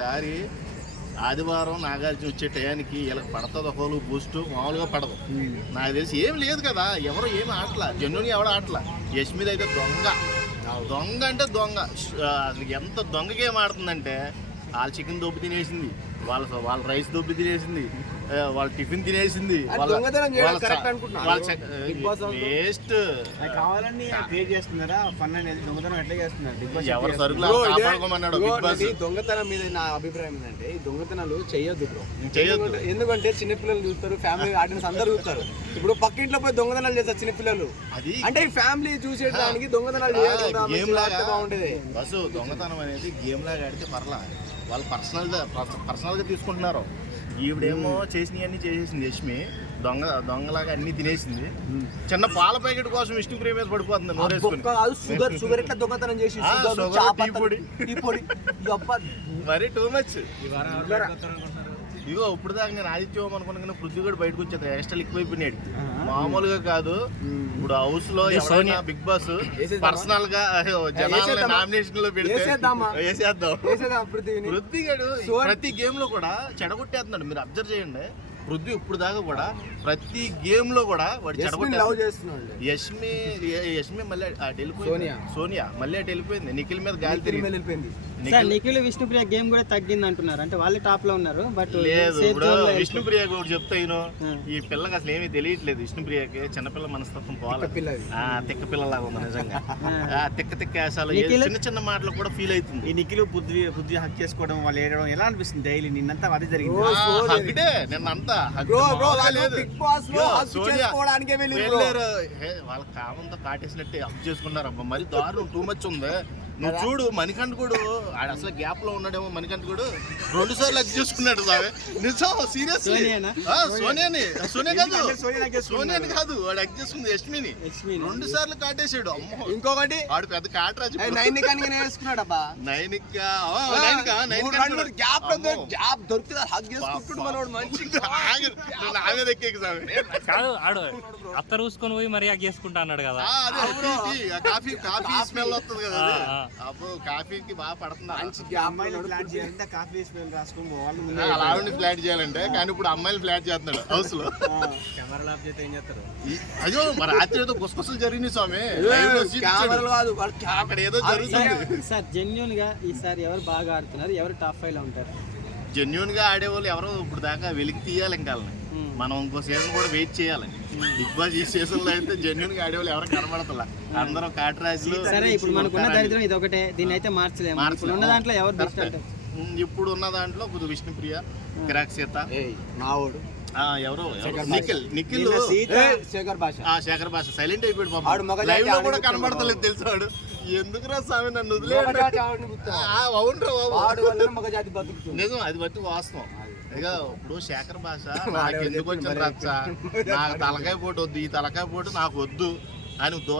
ఈసారి ఆదివారం నాగార్జున వచ్చే టయానికి వీళ్ళకి పడుతుంది ఒకళ్ళు బూస్ట్ మామూలుగా పడదు. నాకు తెలిసి ఏం లేదు కదా, ఎవరు ఏమి ఆటలా, జన్యుని ఎవడ ఆటలా. యష్మిది అయితే దొంగ అంటే దొంగ. అసలు ఎంత దొంగ గేమ్ ఆడుతుందంటే వాళ్ళ చికెన్ దొబ్బి తినేసింది, వాళ్ళ రైస్ దొబ్బి తినేసింది, వాళ్ళ టిఫిన్ తినేసింది, వేస్ట్ కావాలని క్రియేట్ చేస్తున్నారా ఫన్ అనేది. దొంగతనం ఎట్లా చేస్తున్నారు, ఎవరు సరుకులు కాపాడుకోమన్నాడు. దొంగతనం మీద నా అభిప్రాయం ఏంటంటే ఈ దొంగతనాలు చేయొద్దు బ్రో, చేయొద్దు. ఎందుకంటే చిన్నపిల్లలు చూస్తారు, ఫ్యామిలీ ఆడియన్స్ అందరూ చూస్తారు. ఇప్పుడు పక్కింట్లో పోయి దొంగతనాలు చేస్తారు చిన్నపిల్లలు, అంటే ఈ ఫ్యామిలీ చూసేటానికి దొంగతనాలు బాగుండేది. బస్సు దొంగతనం అనేది గేమ్ లాగా ఆడితే పర్లా, వాళ్ళు పర్సనల్గా తీసుకుంటున్నారు. ఈవిడేమో చేసినవన్నీ చేసేసింది యష్మి, దొంగలాగా అన్ని తినేసింది. చిన్న పాల ప్యాకెట్ కోసం విష్ణుప్రియ మీద పడిపోతుంది నోరేసుకుని. షుగర్ ఎట్లా దొంగతనం చేసి మరి టూ మచ్. ఇగో ఇప్పుడు దాకా నేను ఆదిత్యం అనుకున్నా, పృథ్వీ కూడా బయటకు వచ్చేది ఎక్స్ట్రా ఎక్కువైపోయినాడు. మామూలుగా కాదు, ఇప్పుడు హౌస్ లో ఎవరైనా బిగ్ బాస్ పర్సనల్ గా జనాల నామినేషన్ లో పెడితే వేసేద్దాం. పృథ్వీ గారు ప్రతి గేమ్ లో కూడా చెడగొట్టేస్తున్నాడు. మీరు అబ్జర్వ్ చేయండి, పృథ్వీ ఇప్పుడు దాకా కూడా ప్రతి గేమ్ లో కూడా వాడు చెడగొట్టేస్తున్నాడు. యష్మి మళ్ళీ అటు వెళ్ళిపోయింది, సోనియా మళ్ళీ అటు వెళ్ళిపోయింది, నిఖిల్ మీద గాలి తిరిగి వెళ్ళిపోయింది. నిఖిల్ విష్ణుప్రియ గేమ్ కూడా తగ్గింది అంటున్నారు, అంటే వాళ్ళు టాప్ లో ఉన్నారు. బట్ లేదు, ఇప్పుడు విష్ణుప్రియ కూడా చెప్తాను, ఈ పిల్లకి అసలు ఏమీ తెలియట్లేదు. విష్ణుప్రియకి చిన్నపిల్ల మనస్తత్వం పోవాలి, తిక్క పిల్లలాగా ఉంది నిజంగా. తిక్క అసలు చిన్న చిన్న మాటలు కూడా ఫీల్ అవుతుంది. ఈ నిఖిల్ పృథ్వీ హక్ చేసుకోవడం, వాళ్ళు ఏడడం ఎలా అనిపిస్తుంది డైలీ? నిన్నంతా అదే జరిగింది, నిన్నంతా వెళ్ళారు, వాళ్ళ కామంతో కాటేసినట్టే హక్ చేసుకున్నారు. అబ్బా మరి దారుణం, టూ మచ్ ఉంది. నువ్వు చూడు మణికంఠ కూడా అసలు గ్యాప్ లో ఉన్నాడేమో. మణికంఠ కూడా 2 సార్లు హక్ చేసుకున్నాడు సార్, నిజం సీరియస్లీ. సోనియాని కాదు, వాడు హక్ చేసుకుంది యష్మిని 2 సార్లు కాటేసాడు. అమ్మో, ఇంకొకటి వాడు పెద్ద కాటరాజు. కాదు ఆడు అత్త చూసుకొని పోయి మరి చేసుకుంటా అన్నాడు కదా. కాఫీ స్మెల్ వస్తుంది కదా, అప్పుడు కాఫీకి బాగా పడుతుంది. ఆవిడని ఫ్లాట్ చేయాలంటే, కానీ ఇప్పుడు అమ్మాయిలు ఫ్లాట్ చేస్తున్నాడు హౌస్ లో. అయ్యో మరి రాత్రి ఏదో గుసగుసలు జరిగింది స్వామి, అక్కడ ఏదో జరుగుతుంది. సార్ జెన్యూన్ గా ఈసారి ఎవరు బాగా ఆడుతున్నారు, ఎవరు టాప్ 5 లో ఉంటారు? జెన్యూన్ గా ఆడేవాళ్ళు ఎవరో ఇప్పుడు దాకా వెలికి తీయాలి. ఇంకా మనం ఇంకో సీజన్ కూడా వెయిట్ చేయాలి. బిగ్ బాస్ ఈ సీజన్ లో అయితే జెన్యూన్ గా ఆడేవాళ్ళు ఎవరు కనబడతలా, అందరూ కాటరాజులు. సరే, ఇప్పుడు మనకున్న దరిద్రం ఇది ఒకటే, దీన్ని అయితే మార్చలేము. ఉన్న దాంట్లో ఎవరు బెస్ట్ అంటే? ఇప్పుడు ఉన్న దాంట్లో కొద్దిగా విష్ణుప్రియ, కిరాక్ సీత, ఎవరు నిఖిల్, శేఖర్ భాష సైలెంట్ అయిపోయాడు పాపం. లైవ్ లో కూడా కనబడతలేదు తెలిసాడు. ఎందుకురా స్వామి నన్ను వదిలేడు. నిజం, అది బట్టి వాస్తవం. ఇక ఇప్పుడు శేఖర్ భాష నాకు ఎందుకు వచ్చింది రచ్చ, నాకు తలకాయ పోటు వద్దు, ఈ తలకాయ పోటు నాకు వద్దు అని దూరం